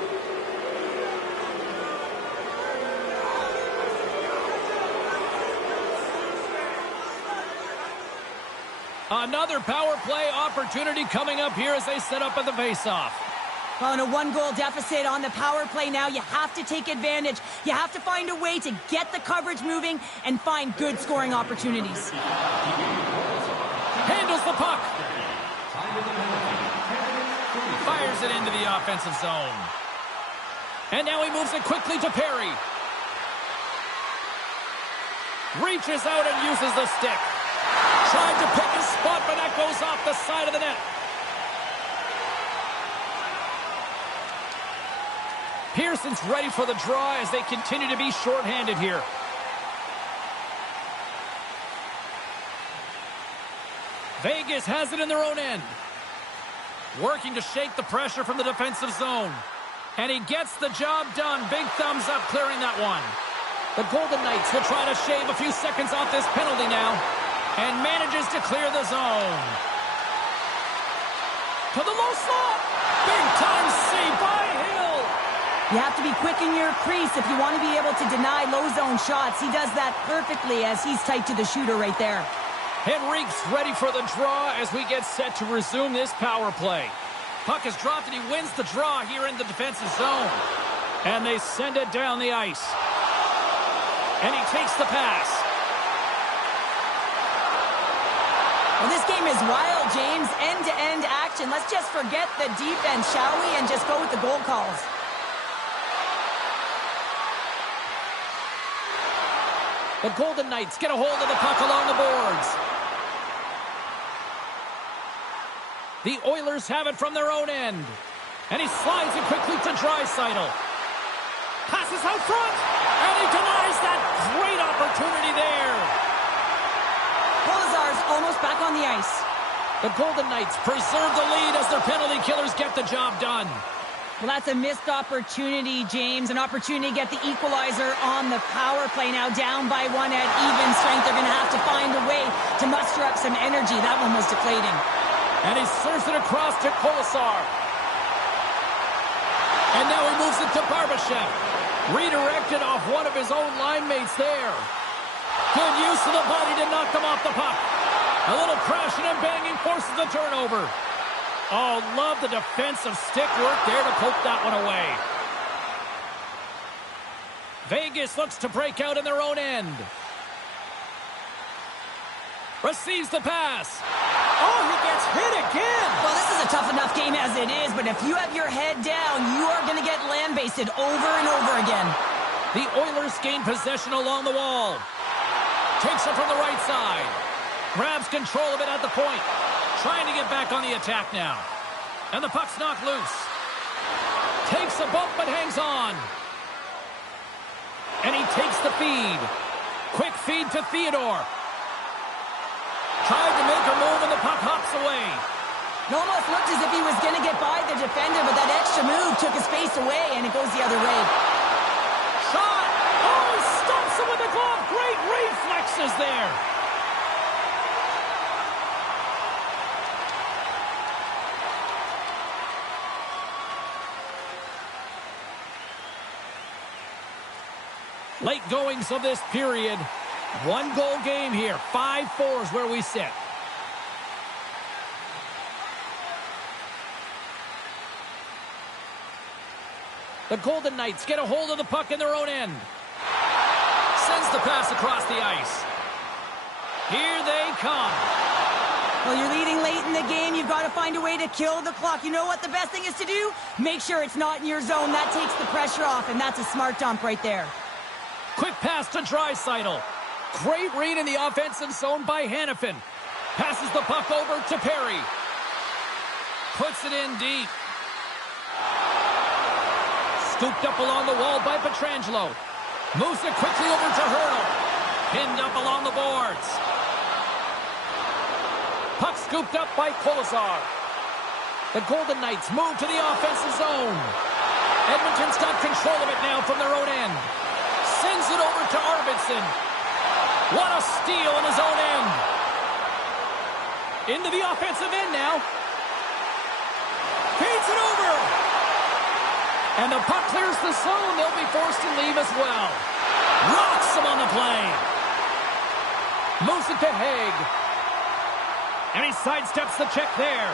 Another power play opportunity coming up here as they set up at the faceoff. Well, in a one-goal deficit on the power play now, you have to take advantage. You have to find a way to get the coverage moving and find good scoring opportunities. Handles the puck. Fires it into the offensive zone. And now he moves it quickly to Perry. Reaches out and uses the stick. Tried to pick his spot, but that goes off the side of the net. Pearson's ready for the draw as they continue to be shorthanded here. Vegas has it in their own end. Working to shake the pressure from the defensive zone. And he gets the job done. Big thumbs up clearing that one. The Golden Knights will try to shave a few seconds off this penalty now. And manages to clear the zone. To the low slot. Big time save by Hill. You have to be quick in your crease if you want to be able to deny low zone shots. He does that perfectly as he's tight to the shooter right there. Henrique's ready for the draw as we get set to resume this power play. Puck is dropped and he wins the draw here in the defensive zone. And they send it down the ice. And he takes the pass. Well, this game is wild, James. End-to-end action. Let's just forget the defense, shall we? And just go with the goal calls. The Golden Knights get a hold of the puck along the boards. The Oilers have it from their own end. And he slides it quickly to Draisaitl. Passes out front. And he denies that great opportunity there. Kolesar's almost back on the ice. The Golden Knights preserve the lead as their penalty killers get the job done. Well, that's a missed opportunity, James. An opportunity to get the equalizer on the power play. Now down by 1 at even strength. They're going to have to find a way to muster up some energy. That one was deflating. And he serves it across to Kolesar. And now he moves it to Barbashev. Redirected off one of his own line mates there. Good use of the body to knock them off the puck. A little crashing and banging forces the turnover. Oh, love the defensive stick work there to poke that one away. Vegas looks to break out in their own end. Receives the pass. Oh, he gets hit again. Well, this is a tough enough game as it is, but if you have your head down, you are going to get land-basted over and over again. The Oilers gain possession along the wall. Takes it from the right side. Grabs control of it at the point. Trying to get back on the attack now. And the puck's knocked loose. Takes a bump but hangs on. And he takes the feed. Quick feed to Theodore. Tried to make a move and the puck hops away. It almost looked as if he was going to get by the defender, but that extra move took his face away and it goes the other way. Shot! Oh, he stops him with the glove. Great reflexes there. Late goings of this period. 1-goal game here. 5-4 is where we sit. The Golden Knights get a hold of the puck in their own end. Sends the pass across the ice. Here they come. Well, you're leading late in the game. You've got to find a way to kill the clock. You know what the best thing is to do? Make sure it's not in your zone. That takes the pressure off, and that's a smart dump right there. Quick pass to Draisaitl. Great read in the offensive zone by Hanifin. Passes the puck over to Perry. Puts it in deep. Scooped up along the wall by Pietrangelo. Moves it quickly over to Hurdle. Pinned up along the boards. Puck scooped up by Kolesar. The Golden Knights move to the offensive zone. Edmonton's got control of it now from their own end. Sends it over to Arvidsson. What a steal in his own end. Into the offensive end now. Feeds it over. And the puck clears the zone. They'll be forced to leave as well. Rocks him on the play. Moves it to Haig. And he sidesteps the check there.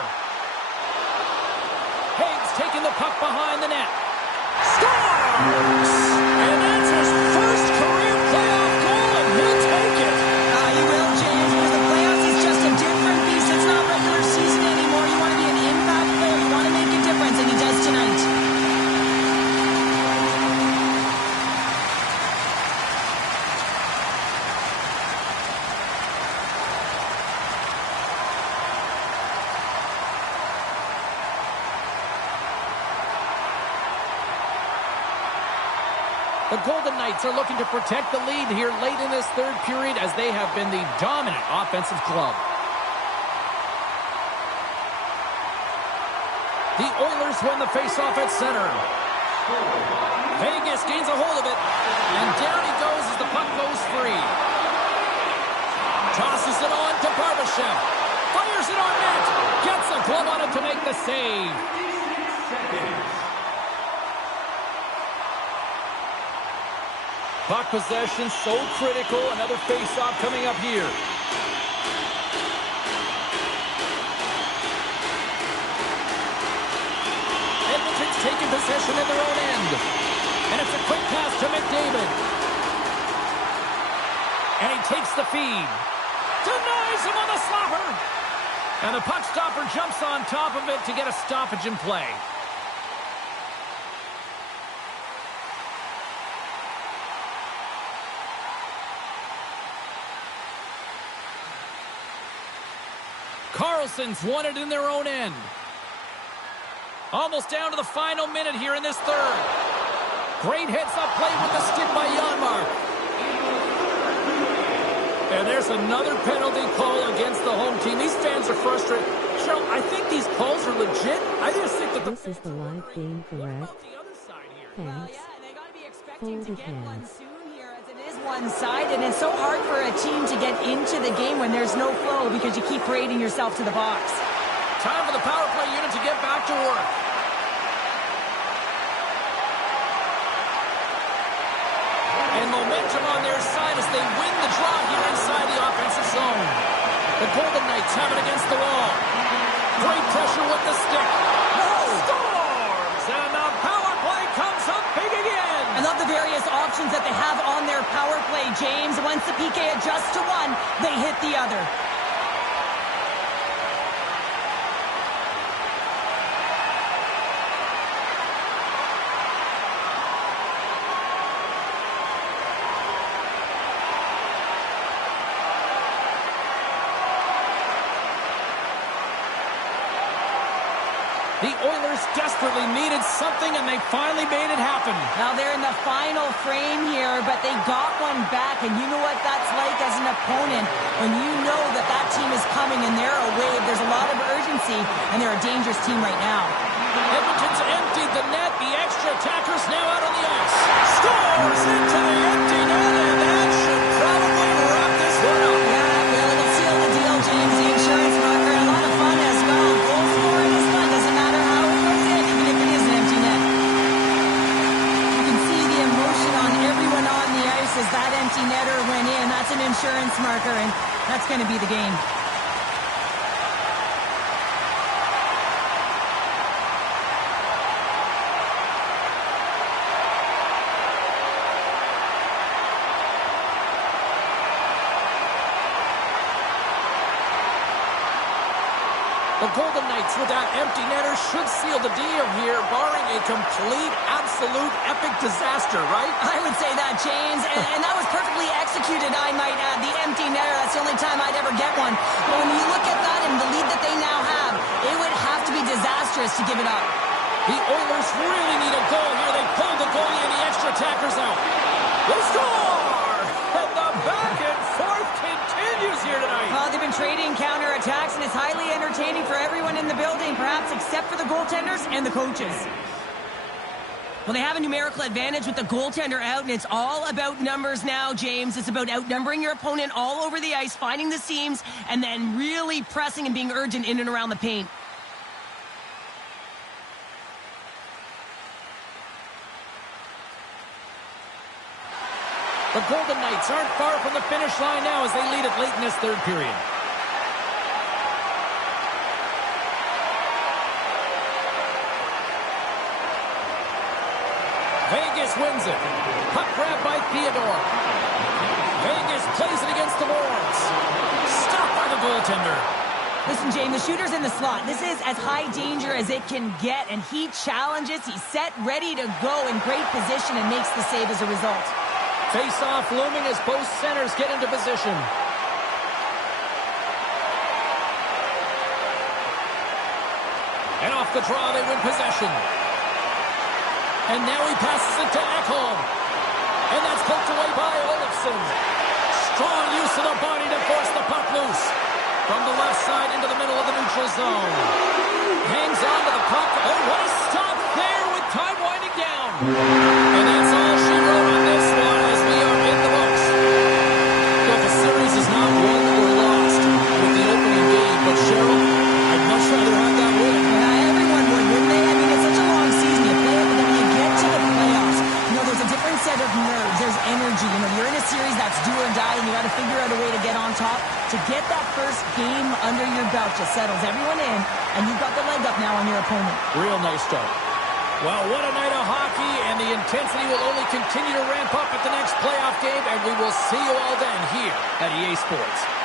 Haig's taking the puck behind the net. Scores! And that's his first career playoff goal, and he'll take it. You will, James, because the playoffs is just a different beast. It's not regular season anymore. You want to be an impact player. You want to make a difference, and he does tonight. The Golden Knights are looking to protect the lead here late in this third period as they have been the dominant offensive club. The Oilers win the faceoff at center. Vegas gains a hold of it, and down he goes as the puck goes free. Tosses it on to Barbashev. Fires it on net. Gets a glove on it to make the save. Puck possession so critical. Another face-off coming up here. Edmonton's taking possession in their own end. And it's a quick pass to McDavid. And he takes the feed. Denies him on the slapper. And the puck stopper jumps on top of it to get a stoppage in play. Carlson's won it in their own end. Almost down to the final minute here in this third. Great heads-up play with the stick by Janmark. And there's another penalty call against the home team. These fans are frustrated. Cheryl, I think these calls are legit. I just think that This is the live game, correct? Thanks. They got to be expecting to Hold get hands. one soon here, as it is one-sided, and it's so hard for a team to get into the game when there's no flow because you keep parading yourself to the box. Time for the power play unit to get back to work. And momentum on their side as they win the draw here inside the offensive zone. The Golden Knights have it against the wall. Great pressure with the stick. Scores! And the power play comes up big again. I love the various options that they have on their power play, James. Once the PK adjusts to one, they hit the other. The Oilers desperately needed something, and they finally made it happen. Now they're in the final frame here, but they got one back, and you know what that's like as an opponent. When you know that that team is coming and they're a wave, there's a lot of urgency, and they're a dangerous team right now. Edmonton's emptied the net. The extra attacker's now out on the ice. Scores into the empty net, and that should probably wrap this one up. Yeah, well, it'll seal the deal, James. The insurance marker, a lot of fun as well. Goal scoring is fun. Doesn't matter how it goes in, even if it is an empty net. You can see the emotion on everyone on the ice empty netter went in. That's an insurance marker, and that's going to be the game. The Golden Knights with that empty netter should seal the deal here, barring a complete, absolute, epic disaster, right? I would say that, James, and that was perfectly executed, I might add. The empty netter, that's the only time I'd ever get one. But when you look at that and the lead that they now have, it would have to be disastrous to give it up. The Oilers really need a goal here. They pulled the goalie and the extra attackers out. They score! And the back and forth continues here tonight. Well, they've been trading counterattacks, and it's highly entertaining for everyone in the building, perhaps except for the goaltenders and the coaches. Well, they have a numerical advantage with the goaltender out, and it's all about numbers now, James. It's about outnumbering your opponent all over the ice, finding the seams, and then really pressing and being urgent in and around the paint. The Golden Knights aren't far from the finish line now as they lead it late in this third period. Vegas wins it. Puck grab by Theodore. Vegas plays it against the boards. Stopped by the goaltender. Listen, James, the shooter's in the slot. This is as high danger as it can get, and he challenges. He's set, ready to go in great position, and makes the save as a result. Face-off looming as both centers get into position. And off the draw, they win possession. And now he passes it to Ekholm. And that's poked away by Olofsson. Strong use of the body to force the puck loose. From the left side into the middle of the neutral zone. Hangs on to the puck. Oh, what a stop there with time winding down. And that's all she wrote on this one as we are in the books. Look, the series is not won or lost with the opening game, but Cheryl, I'd much rather have that win. Everyone would, wouldn't they? I mean, it's such a long season. You play it, but then when you get to the playoffs, you know, there's a different set of nerves. There's energy. You know, you're in a series that's do or die, and you got to figure out a way to get on top. To get that first game under your belt just settles everyone in, and you've got the leg up now on your opponent. Real nice start. Well, what a night of hockey, and the intensity will only continue to ramp up at the next playoff game, and we will see you all then here at EA Sports.